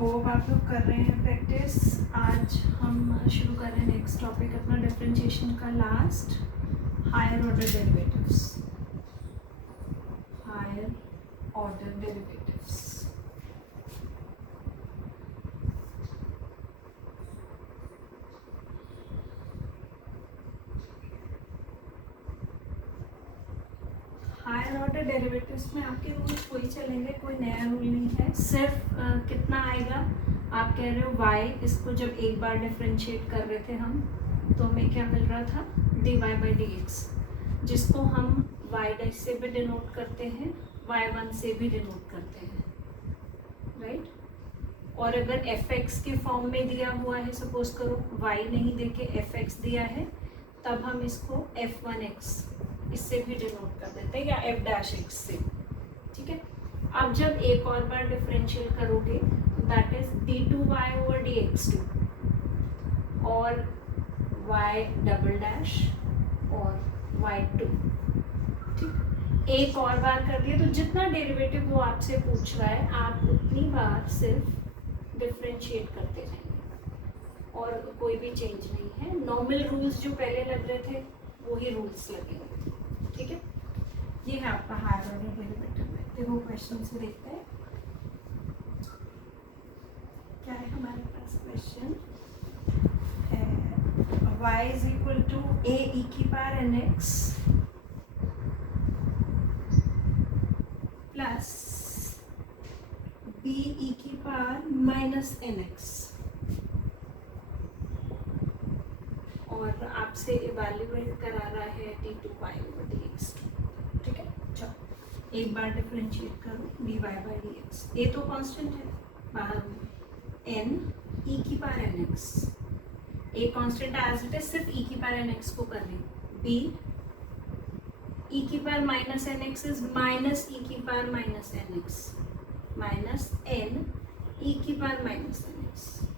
Hope आप लोग कर रहे हैं प्रैक्टिस। आज हम शुरू कर रहे हैं नेक्स्ट टॉपिक अपना डिफरेंशिएशन का last, higher order derivatives. Higher order derivatives higher order derivatives में आपके रूल्स वही चलेंगे, कोई नया रूल नहीं है। सिर्फ कितना आएगा, आप कह रहे हो y, इसको जब एक बार डिफरेंशिएट कर रहे थे हम तो हमें क्या मिल रहा था, dy/dx, जिसको हम y' से भी डिनोट करते हैं, y1 से भी डिनोट करते हैं, राइट। और अगर fx के फॉर्म में दिया हुआ है, सपोज करो y नहीं देके fx दिया है, तब हम इसको f1x इससे भी डिनोट कर देते हैं, या f' से, ठीक है। अब जब एक और बार डिफरेंशियल करोगे दैट इज d2y/dx2 और y" और y2, ठीक। एक और बार कर दिया तो जितना डेरिवेटिव वो आपसे पूछ रहा है आप उतनी बार सिर्फ डिफरेंशिएट करते जाएंगे और कोई भी चेंज नहीं है। नॉर्मल रूल्स जो पहले लग रहे थे वही रूल्स लगेंगे, ठीक है। ये है आपका हायर ऑर्डर डेरिवेटिव में। देखो क्वेश्चन से देखते हैं क्या है हमारे पास। क्वेश्चन है y is equal to a e की power nx plus b e की पावर माइनस nx, और आपसे इवैल्यूएट करा रहा है d2y/dx2, ठीक है। चलो एक बार डिफरेंशिएट करो dy/dx, a तो कांस्टेंट है बाहर में, n e की power nx, a constant as it is, सिर्फ e की पावर nx को कर रही हूँ, b e की power minus nx is minus e की power minus nx minus n e की पावर माइनस nx।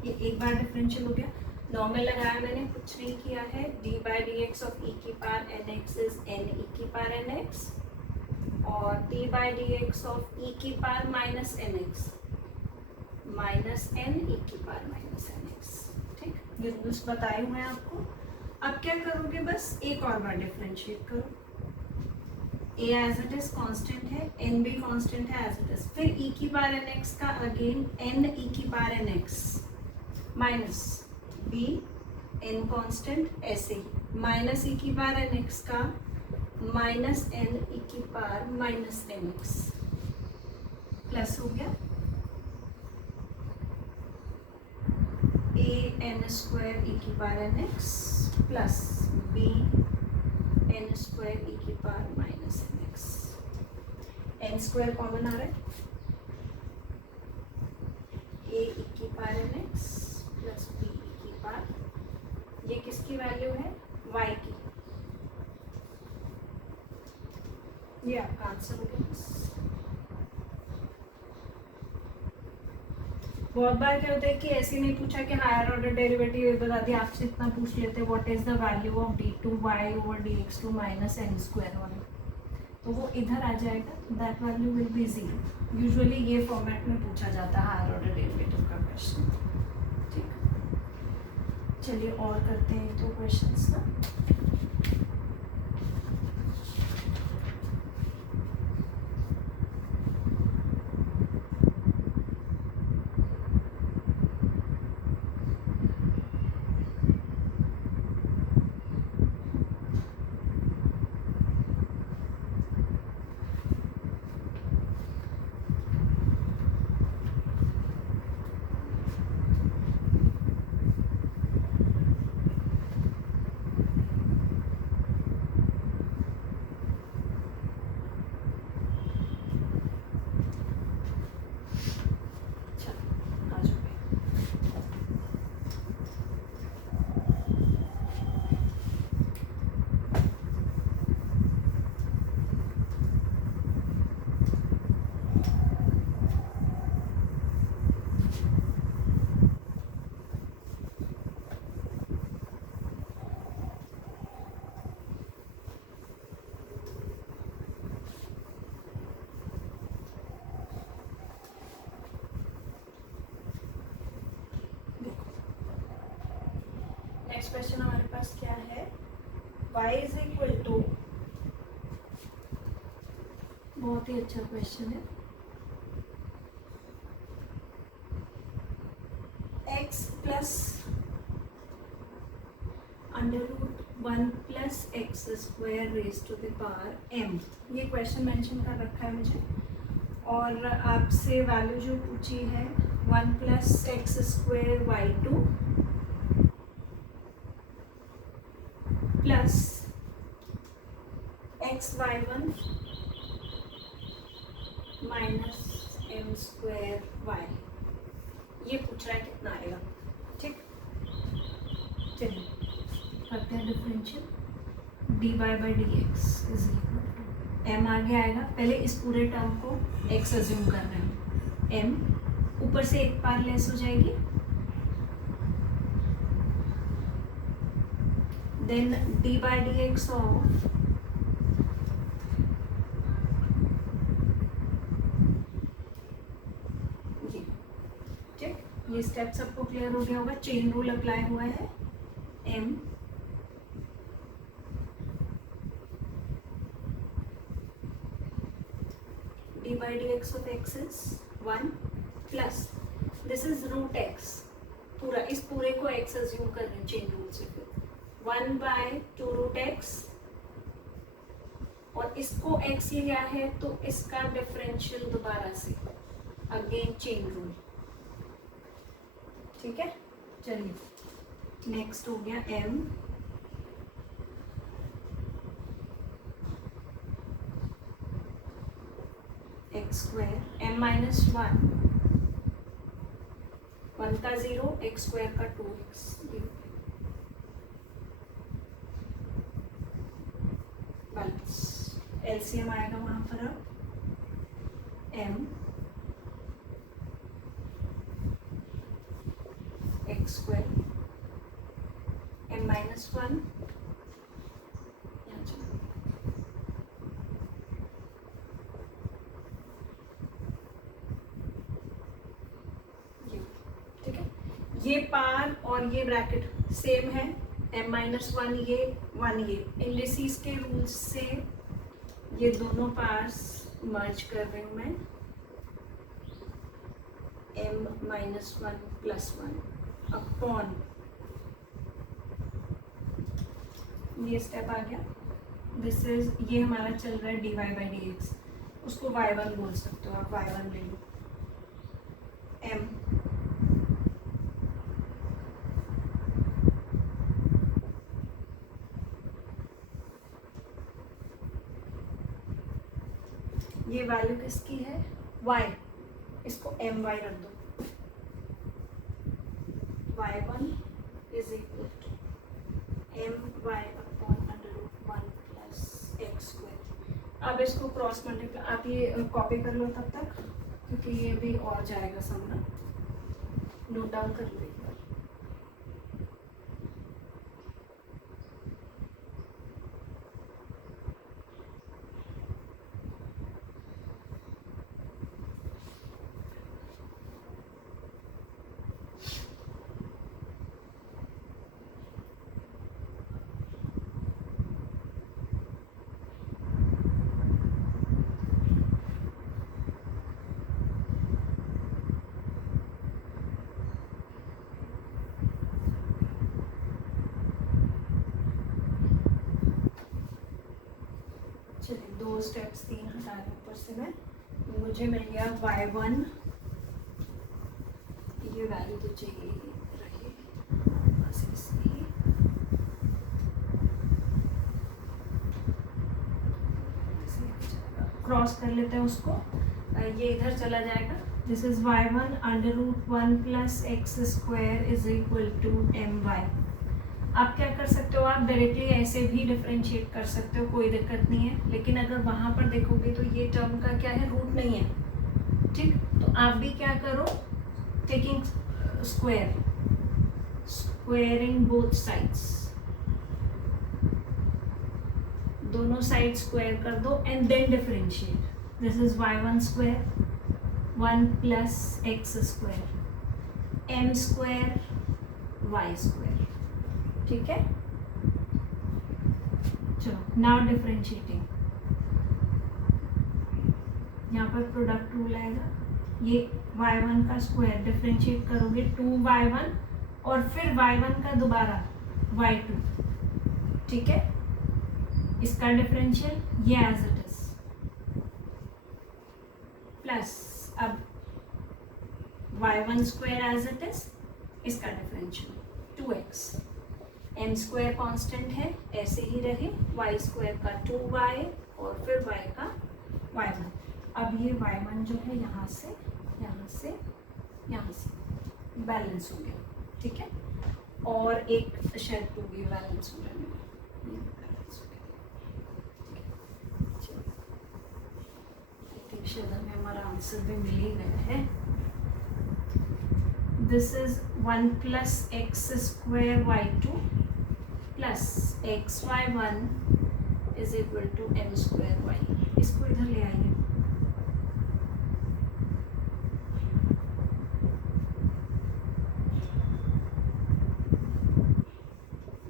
ये एक बार डिफरेंशियल हो गया, नॉर्मल लगाया मैंने, कुछ नहीं किया है। d/dx ऑफ e की power nx is n e की पावर nx और d/dx ऑफ e की power minus nx minus n e की पावर माइनस nx, ठीक। ये रूल्स बताए हुए हैं आपको। अब क्या करोगे, बस एक और बार डिफरेंशिएट करो। a as it is constant है, n भी कांस्टेंट है एज इट इज, फिर e की पावर nx का अगेन n e की पावर nx माइनस b n कांस्टेंट, ऐसे ही माइनस e की पावर nx का माइनस n e की पावर माइनस nx प्लस हो गया a n स्क्वायर e की power nx plus b n square e की power minus nx। n square common आ रहा है, a e की power nx plus b e की power, ये किसकी वैल्यू है, y की। ये आपका आंसर हो गया। बहुत बार क्या होता है कि ऐसे नहीं पूछा कि हायर ऑर्डर डेरिवेटिव बता दिया, आपसे इतना पूछ लेते हैं what is the value of d2y/dx2 minus n square वाला, तो वो इधर आ जाएगा, that value will be 0। Usually ये फॉर्मेट में पूछा जाता है हायर ऑर्डर डेरिवेटिव का क्वेश्चन, ठीक। चलिए और करते हैं तो क्वेश्चंस ना। नेक्स्ट क्वेश्चन हमारे पास क्या है, y इज इक्वल टू, बहुत ही अच्छा क्वेश्चन है, x plus √1 plus x square raise to the power m, ये क्वेश्चन मेंशन कर रखा है मुझे, और आपसे वैल्यू जो पूछी है 1 plus x square y2 plus x y1 minus m square y, ये पूछ रहा है कितना आएगा। ठीक, चलिए करते हैं differential, d y by d x is equal to m आगे आएगा, पहले इस पूरे टर्म को एक्स अज्यूम कर रहे हैं, एम ऊपर से एक पार लेस हो जाएगी, then d by d x of ये स्टेप सबको क्लियर हो गया होगा, चेन रूल अप्लाई हुआ है, m d by dx of x is 1 plus this is root x, पूरा इस पूरे को x अज्यूम कर रहे हैं चेन रूल से, फिर 1 बाय 2 रूट x, और इसको x लिया है तो इसका डिफरेंशियल दोबारा से अगेन चेन रूल। ठीक है, चलिए नेक्स्ट हो गया m x square m minus 1 का 0 एक्स स्क्वायर का 2x, बस एलसीएम आएगा वहां पर, अब m x square m minus 1, ठीक है, ये पार और ये ब्रैकेट सेम है, m माइनस 1 ये 1 ये, इंडिसेस के रूल्स से ये दोनों पार्स मर्ज कर रही हूँ मैं, m माइनस 1 प्लस 1 अपॉन, ये स्टेप आ गया, दिस इज, ये हमारा चल रहा है d y by d x, उसको y1 बोल सकते हो आप, y1 ले लो, m ये वैल्यू किसकी है, y, इसको my रख दो, y1 is equal to my upon √1 plus x square. अब इसको क्रॉस मल्टीप्लाई, आप ये कॉपी कर लो तब तक, क्योंकि ये भी और जाएगा समझना, नोट डाउन कर लो एक बार। चलिए दो स्टेप्स 3 हटा रहे ऊपर से मैं, मुझे मिल गया y1, ये वैल्यू तो चाहिए रही बस इसकी, क्रॉस कर लेते हैं उसको, ये इधर चला जाएगा, this is y1 √1 plus x square is equal to my। आप क्या कर सकते हो, आप डायरेक्टली ऐसे भी डिफरेंशिएट कर सकते हो, कोई दिक्कत नहीं है, लेकिन अगर वहाँ पर देखोगे तो ये टर्म का क्या है, रूट नहीं है। ठीक, तो आप भी क्या करो, taking square, squaring both sides, दोनों साइड स्क्वायर कर दो and then differentiate. This is y1 square 1 plus x square m square y square. ठीक है, चलो नाउ डिफरेंशिएटिंग, यहाँ पर प्रोडक्ट रूल आएगा, ये y1 का स्क्वायर डिफरेंशिएट करोगे 2y1 और फिर y1 का दोबारा y2, ठीक है, इसका डिफरेंशियल ये एज इट इज प्लस अब y1 square as it is, इसका differential 2x, m square constant है ऐसे ही रहे, y स्क्वायर का 2y और फिर y का y1। अब ये y1 जो है यहाँ से बैलेंस हो गया, ठीक है, और एक शेड 2 भी बैलेंस हो गया, में हमारा आंसर भी मिल ही गया है। This is 1 plus x square y2 plus xy1 is equal to m square y। इसको इधर ले आइए,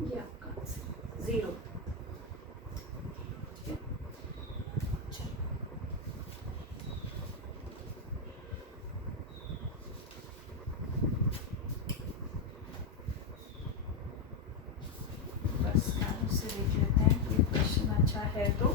ये आपका आंसर 0। से देख लेते हैं कोई क्वेश्चन अच्छा है तो।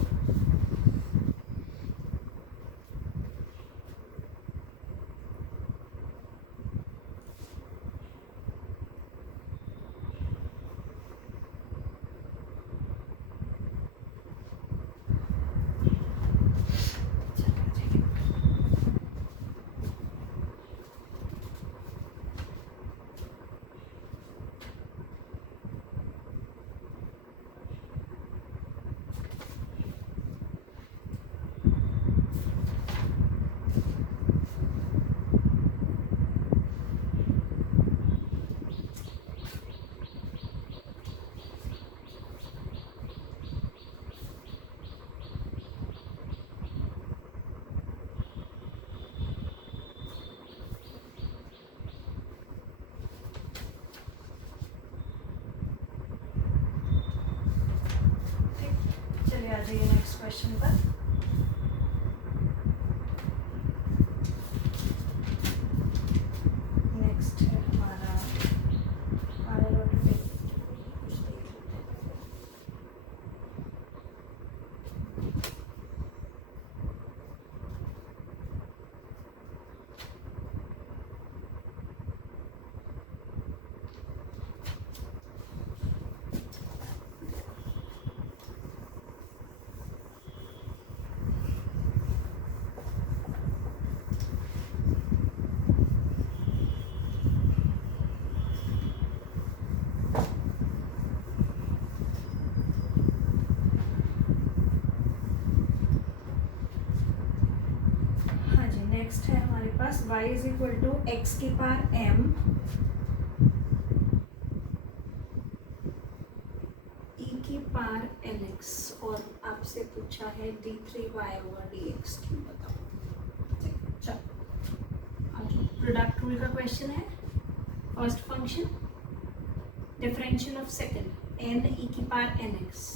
चलिए आ जाइए नेक्स्ट क्वेश्चन पर। नेक्स्ट है हमारा नेक्स्ट है हमारे पास y is equal to x की पावर m e की पावर nx और आपसे पूछा है d3y ओवर dx क्यों, बताओ। चलो प्रोडक्ट रूल का क्वेश्चन है। First function differential of second n e की पावर nx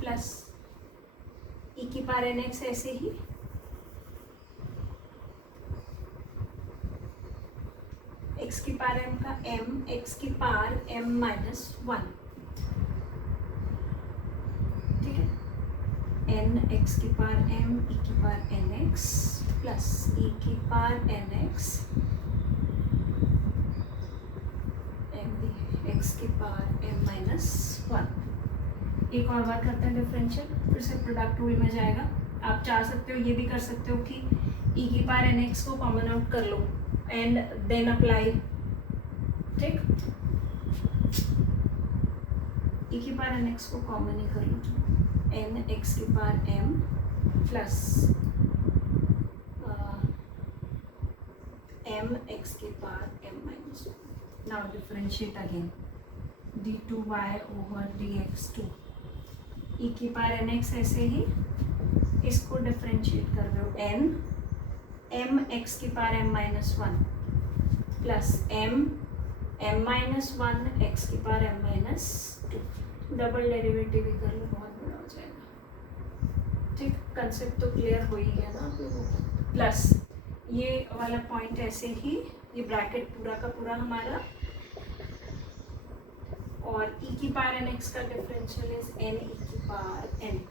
प्लस e की पावर nx ऐसे ही x की पावर m का m x की पावर m माइनस 1, ठीक है, n x की पावर m e की पावर nx प्लस e की पावर nx m x की पावर m माइनस 1। एक और बात करते हैं डिफरेंशियल, फिर से प्रोडक्ट रूल में जाएगा। आप चाह सकते हो, ये भी कर सकते हो कि e की पावर nx को कॉमन आउट कर लो एंड देन अप्लाई, ठीक, e की पावर nx को कॉमन ही कर लो, n x की power m plus m x की power m minus 1। Now differentiate again d2y over dx2, e की पावर nx ऐसे ही, इसको डिफरेंशिएट कर रहे हो n m x की power m minus 1 plus m m minus one x की power m minus two, double derivative भी कर लो, बहुत बड़ा हो जाएगा। ठीक, कंसेप्ट तो क्लियर हो ही गया ना आप लोगों को। प्लस ये वाला पॉइंट ऐसे ही, ये ब्रैकेट पूरा का पूरा हमारा, और e की पावर nx का डिफरेंशियल इज n e की पावर nx।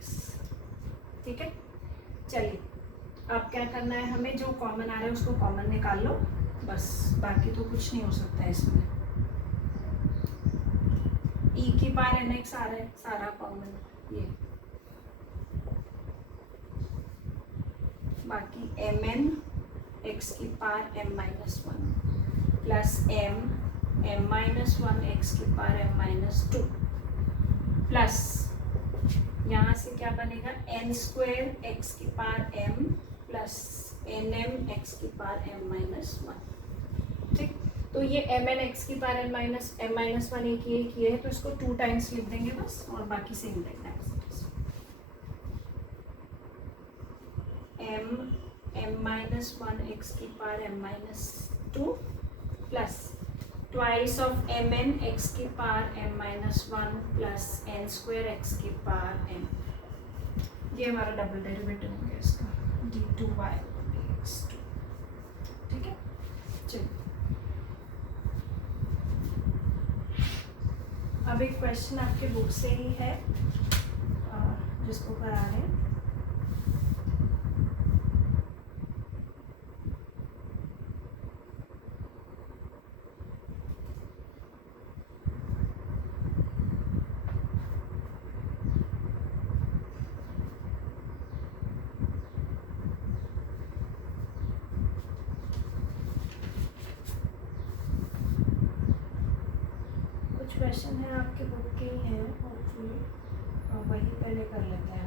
ठीक है, चलिए अब क्या करना है, हमें जो कॉमन आ रहा है उसको कॉमन निकाल लो बस, बाकी तो कुछ नहीं हो सकता है इसमें। e की पावर nx आ रहा है सारा कॉमन, ये बाकी mn x की power m minus one plus m minus one x की power m minus two plus यहाँ से क्या बनेगा n स्क्वायर एक्स की पावर m प्लस nm एक्स की पावर m माइनस वन। ठीक, तो ये mn एक्स की पावर m माइनस वन एक ये है, तो इसको 2 टाइम्स लिख देंगे बस, और बाकी सेम रहना है। m माइनस वन एक्स की power m minus two plus twice of mn x की power m minus one plus n square x की पावर m, ये हमारा डबल डेरिवेटिव हो गया इसका d2y dx2। ठीक है, चलिए अब एक क्वेश्चन आपके बुक से ही है जिसको करा रहे हैं। क्वेश्चन है आपके बुक के ही हैं, होपफुली वही पहले कर लेते हैं।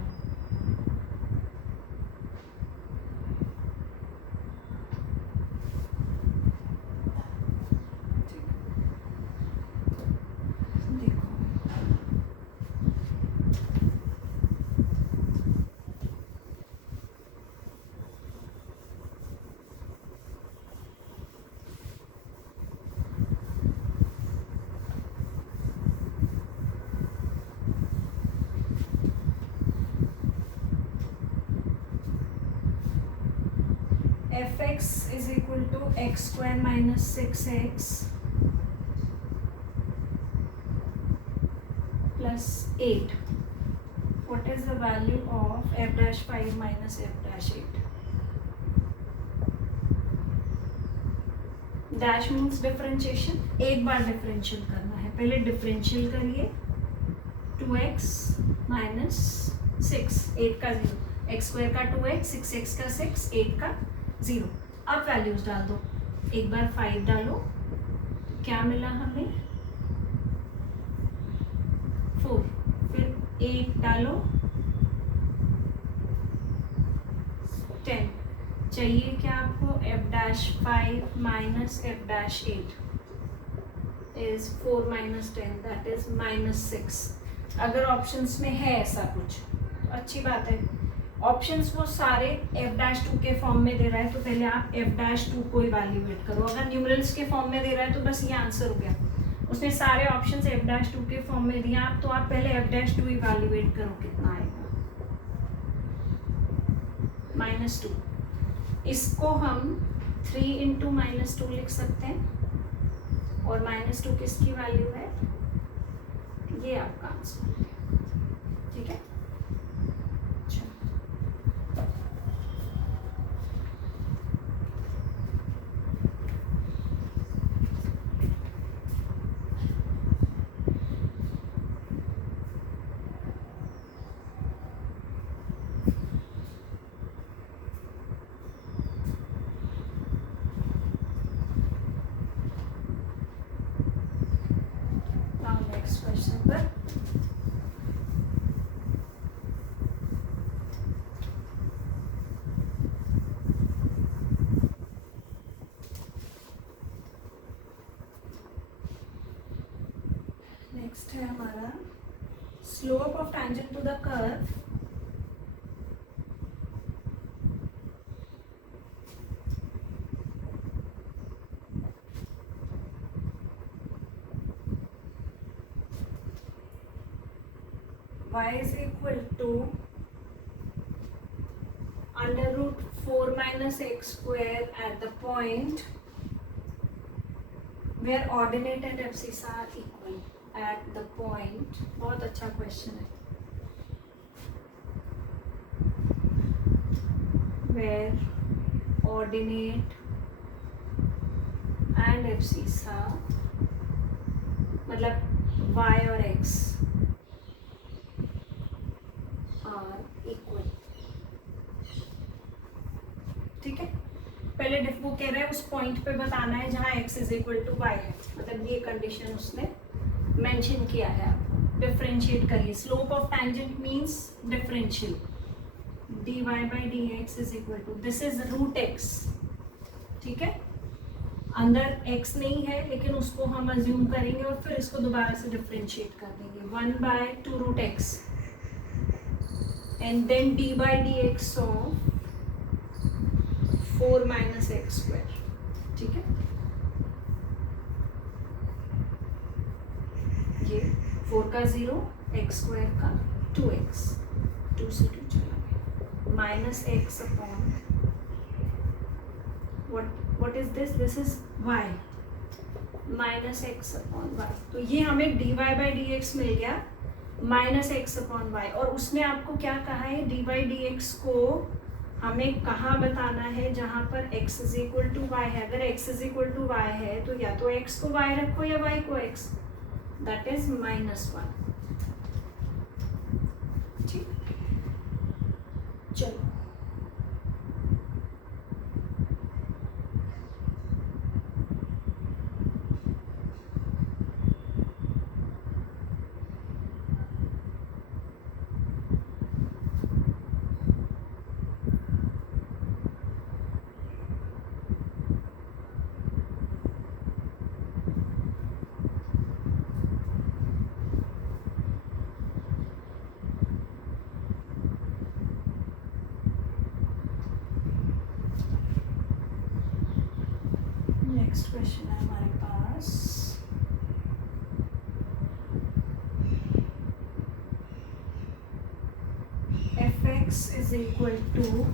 fx is equal to x square minus 6x plus 8. What is the value of f dash 5 minus f dash 8? Dash means differentiation, एक बार डिफरेंशियल करना है, पहले डिफरेंशियल करिए 2x माइनस 6, 8 का 0, एक्स स्क्वायर का 2x, 6x का 6, 8 का 0। अब वैल्यूज डाल दो, एक बार 5 डालो, क्या मिला हमें 4, फिर 8 डालो 10, चाहिए क्या आपको f dash 5 minus f dash 8 is 4 minus 10 that is minus 6। अगर ऑप्शंस में है ऐसा कुछ तो अच्छी बात है, ऑप्शंस वो सारे f dash 2 के फॉर्म में दे रहा है तो पहले आप f dash 2 को इवैल्यूएट करो, अगर न्यूमरल्स के फॉर्म में दे रहा है तो बस ये आंसर हो गया। उसने सारे ऑप्शंस f dash 2 के फॉर्म में दिया आप, तो आप पहले f dash 2 इवैल्यूएट करो कितना आएगा, -2। इसको हम 3 इंटू -2 लिख सकते हैं, और -2 किसकी वैल्यू है, ये आपका आंसर है। ठीक है, नेक्स्ट क्वेश्चन पर नेक्स्ट है हमारा slope of tangent to the curve y is equal to under root 4 minus x square at the point where ordinate and abscissa are equal. At the point, बहुत अच्छा question है, where ordinate and abscissa मतलब y और x are equal. ठीक है, पहले वो कह रहा है उस पॉइंट पे बताना है जहाँ x is equal to y है, मतलब ये कंडीशन उसने मेंशन किया है. आपको डिफरेंशिएट करिए. Slope of tangent means differential. dy by dx is equal to, this is root x. ठीक है, अंदर x नहीं है लेकिन उसको हम अज्यूम करेंगे और फिर इसको दोबारा से डिफरेंशिएट कर देंगे. 1 by 2 root x and then d by dx of 4 minus x square. ठीक है, ये 4 का 0, x स्क्वायर का 2x, 2 से 2 चला गया, minus x upon what is this? This is y minus x upon y. तो ये हमें dy by dx मिल गया माइनस x अपॉन y. और उसने आपको क्या कहा है, dy by dx को हमें कहाँ बताना है, जहाँ पर x is equal to y है. अगर x is equal to y है तो या तो x को y रखो या y को x, दैट इज -1. ठीक, चलो नेक्स्ट क्वेश्चन है हमारे पास. fx is equal to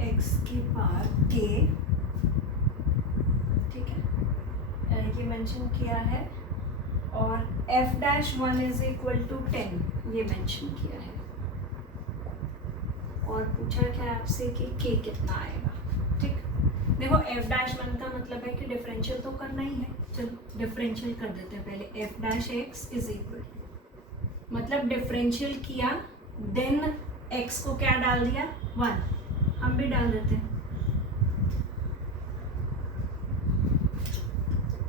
x की पावर k. ठीक है, ये मेंशन किया है. और f-1 इज इक्वल टू 10, ये मेंशन किया है. और पूछा क्या आपसे कि k कितना आएगा. ठीक, देखो f-1 का मतलब है कि डिफरेंशियल तो करना ही है. चलो डिफरेंशियल कर देते हैं पहले. f-x इज इक्वल, मतलब डिफरेंशियल किया, देन x को क्या डाल दिया, 1. हम भी डाल देते हैं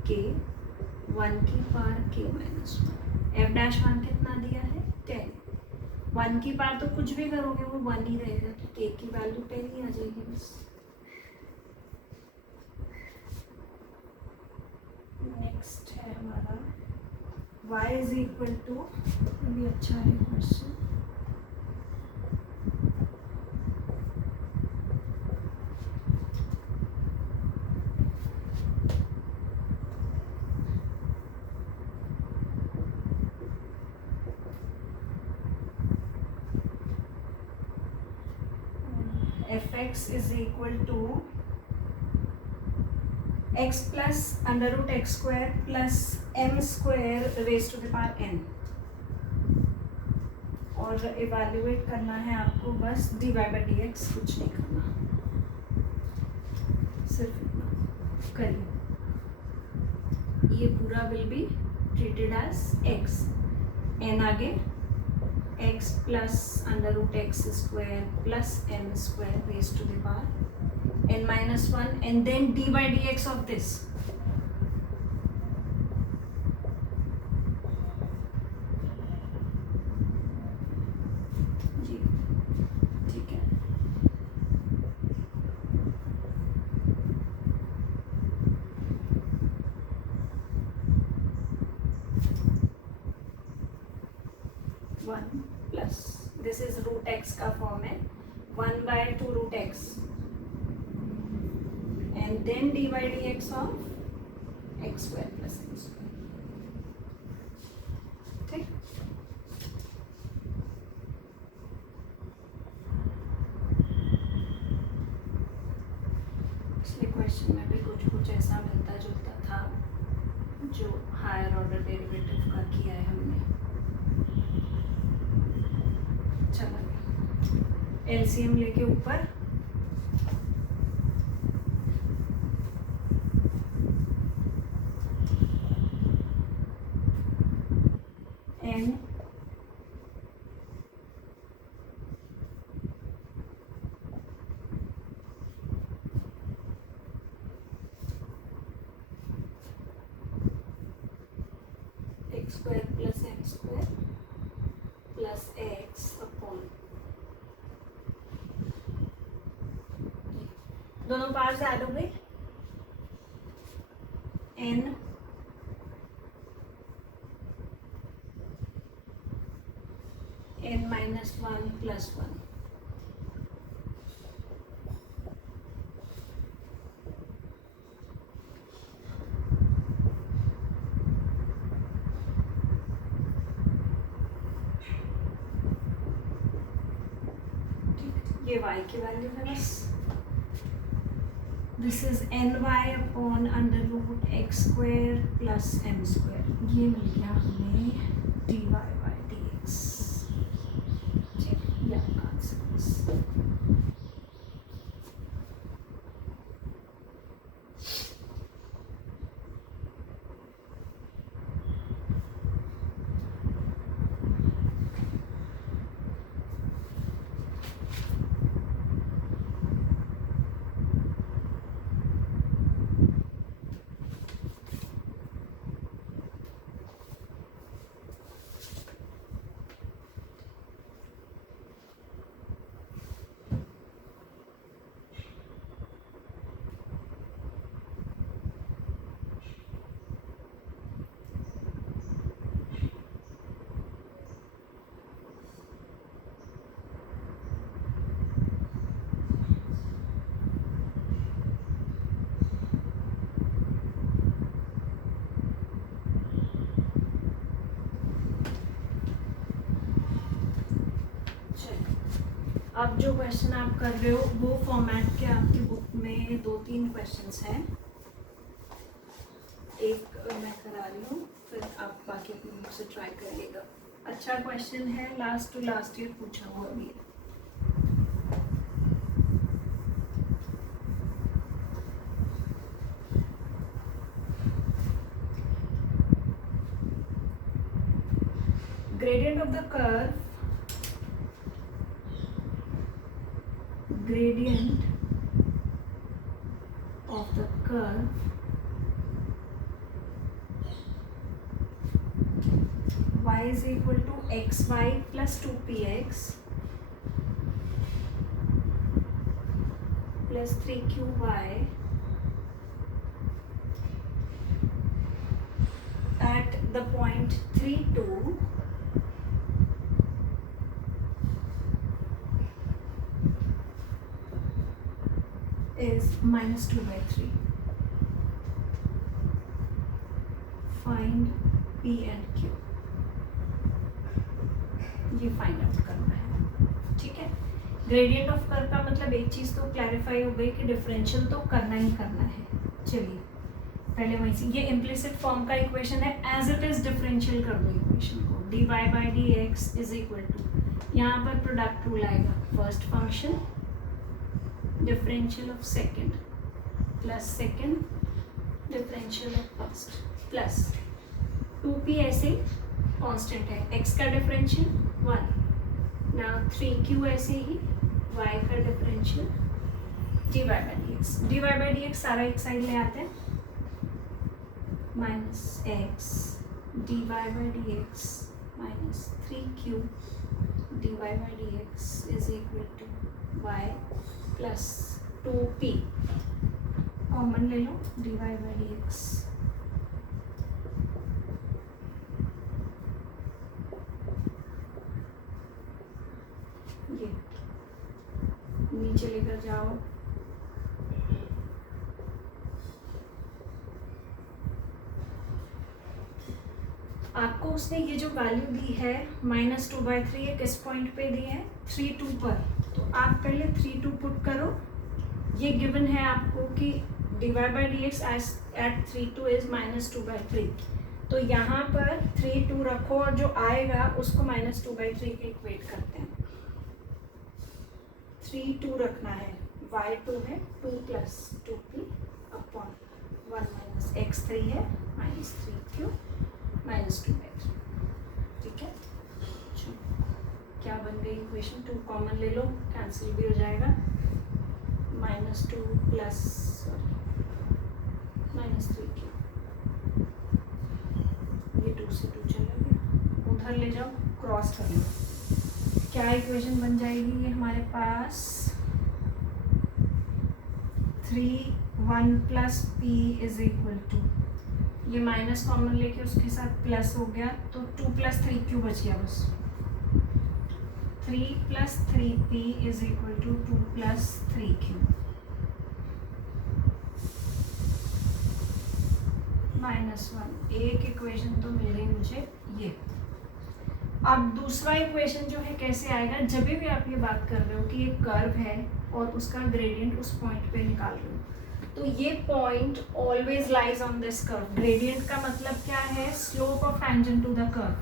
k 1 की पावर k माइनस 1. f-1 कितना दिया है, 10. 1 की पावर तो कुछ भी करोगे वो 1 ही रहेगा, तो k की वैल्यू पहले ही आ जाएगी बस. नेक्स्ट है हमारा y इज इक्वल टू, अभी अच्छा है question. fx is equal to x plus under root x square plus m square raised to the power n. और इवेल्युएट करना है आपको बस dy by dx, कुछ नहीं करना, सिर्फ इतना करिए. ये पूरा will be treated as x. n आगे x plus under root x square plus m square raised to the power n minus 1 and then d by dx of this. जी ठीक है, 1 plus this is root x का form है 1/2√x and then dy dx of x square plus x square. ठीक. पिछले question में भी कुछ ऐसा मिलता जुलता था जो हायर ऑर्डर डेरिवेटिव का किया है हमने. चलो एलसीएम लेके ऊपर n x square plus m square plus x upon दोनों पार्ट्स ऐड हो गए एन n-1 प्लस 1 ये y की वैल्यू है बस. This is ny upon √x square plus m square. ये मिल गया हमें dy by dx. ठीक, ये आपका आंसर. अब जो क्वेश्चन आप कर रहे हो वो फॉर्मेट के आपकी बुक में 2-3 क्वेश्चंस हैं. एक मैं करा रही हूँ, फिर आप बाकी अपनी बुक से ट्राई करिएगा. अच्छा क्वेश्चन है, लास्ट टू लास्ट ईयर पूछा हुआ भी है. Gradient of the curve, gradient of the curve y is equal to xy plus 2px plus 3qy at the point 3, 2 is -2/3. Find P and Q. ये find out करना है. ठीक है. Gradient of curve का मतलब एक चीज़ तो क्लैरिफाई हो गई कि डिफरेंशियल तो करना ही करना है. चलिए पहले वहीं से ये इम्प्लिसिट फॉर्म का इक्वेशन है, एज इट इज डिफरेंशियल कर दो इक्वेशन को. dy by dx is equal to, यहाँ पर प्रोडक्ट रूल आएगा, first function differential of second plus second differential of first plus 2p ऐसे कांस्टेंट है, x का डिफरेंशियल 1, नाउ 3q ऐसे ही y का differential dy by dx. dy by dx सारा एक साइड ले आते हैं, -x dy by dx minus 3q dy by dx is equal to y plus 2p. Common ले लो, dy by dx आपको उसने ये जो वैल्यू दी है -2/3 ये किस पॉइंट पे दी है 3, 2 पर। तो आप पहले 3, 2 पुट करो। ये गिवन है आपको कि dy/dx एट 3, 2 इज -2/3। तो यहाँ पर 3, 2 रखो और जो आएगा उसको -2/3 के इक्वेट करते हैं। 3, 2 रखना है, y2 है 2 + 2p अपॉन 1 - x3 है -3q -2x। ठीक है, क्या बन गई इक्वेशन? 2 कॉमन ले लो, कैंसिल भी हो जाएगा। -2 -3q, ये 2 से 2 चला गया, उधर ले जाओ, क्रॉस कर लो। क्या इक्वेशन बन जाएगी ये हमारे पास? 3, 1 + p = ये माइनस कॉमन लेके उसके साथ प्लस हो गया, तो 2 + 3q बच गया बस। 3 + 3p = 2 + 3q -1। एक इक्वेशन तो मिल गई मुझे ये। अब दूसरा इक्वेशन जो है कैसे आएगा? जब भी आप ये बात कर रहे हो कि एक कर्व है और उसका ग्रेडियंट उस पॉइंट पे निकाल रहे हो, तो ये point always lies on this curve. Gradient का मतलब क्या है? Slope of tangent to the curve.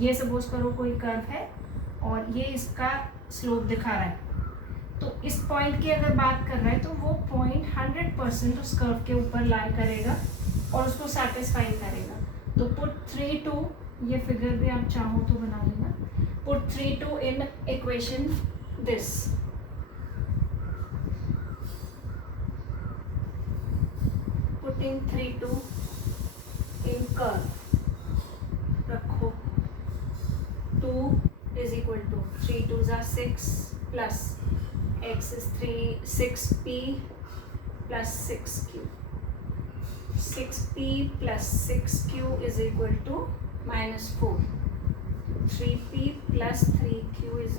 ये सपोज करो कोई कर्व है और ये इसका स्लोप दिखा रहा है, तो इस पॉइंट की अगर बात कर रहा है तो वो पॉइंट 100% उस कर्व के ऊपर लाई करेगा और उसको सेटिस्फाई करेगा। तो पुट 3, 2, ये फिगर भी आप चाहो तो बना लेना। Put 3, 2 in equation this. Putting 3, 2 in curve, रखो 2 = 3, 2s are 6 plus x is 6p plus 6q. 6p plus 6q = -4. 3p plus 3q =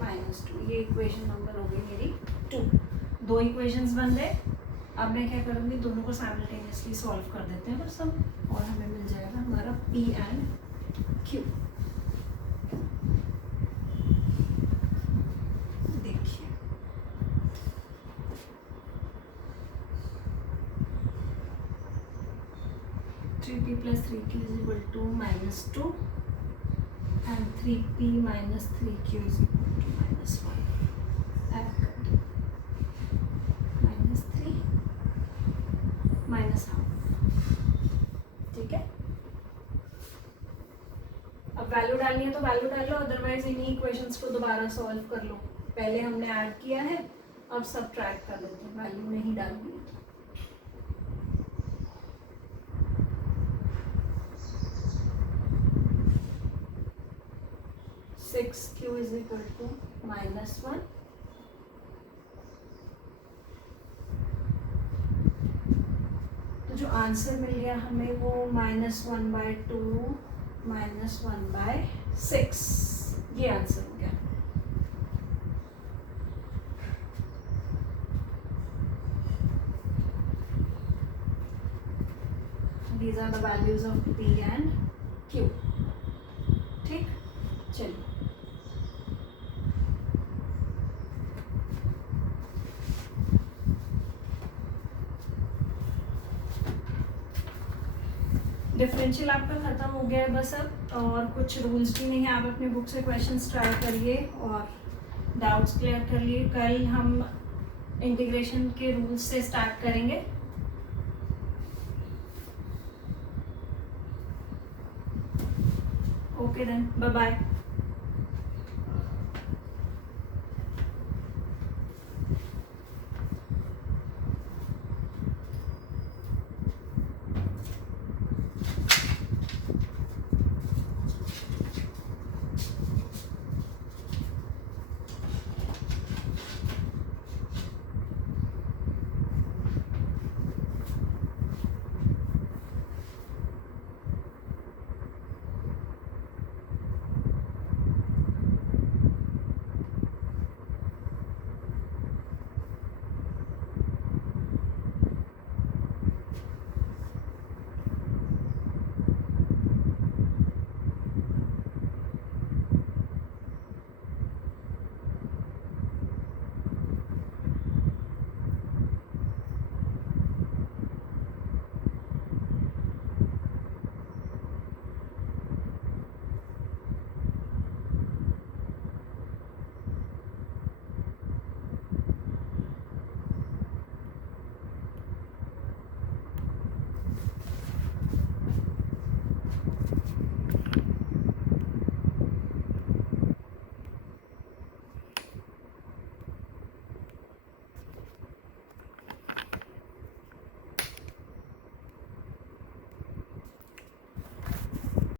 -2। ये इक्वेशन नंबर हो गई मेरी 2। 2 इक्वेशंस बन गए। अब मैं क्या करूँगी, दोनों को साइमल्टेनियसली सॉल्व कर देते हैं बस हम, और हमें मिल जाएगा हमारा p and q। देखिए, (3p + 3q = -2 and 3p - 3q = -1। Add कर दो, -3 -1/2। ठीक है, अब वैल्यू डालनी है तो वैल्यू डाल लो, अदरवाइज इन्हीं इक्वेशंस को दोबारा सॉल्व कर लो। पहले हमने ऐड किया है, अब सब्ट्रैक्ट कर लेते हैं, वैल्यू नहीं डालनी है तो। (6q = -1) तो जो आंसर मिल गया हमें वो -1/2 -1/6, ये आंसर हो गया। These are the values of p and q। ठीक, चलिए डिफरेंशियल आपका खत्म हो गया है बस अब, और कुछ रूल्स भी नहीं है। आप अपने बुक से क्वेश्चंस ट्राई करिए और डाउट्स क्लियर कर लिए। कल हम इंटीग्रेशन के रूल्स से स्टार्ट करेंगे। Okay then, bye bye.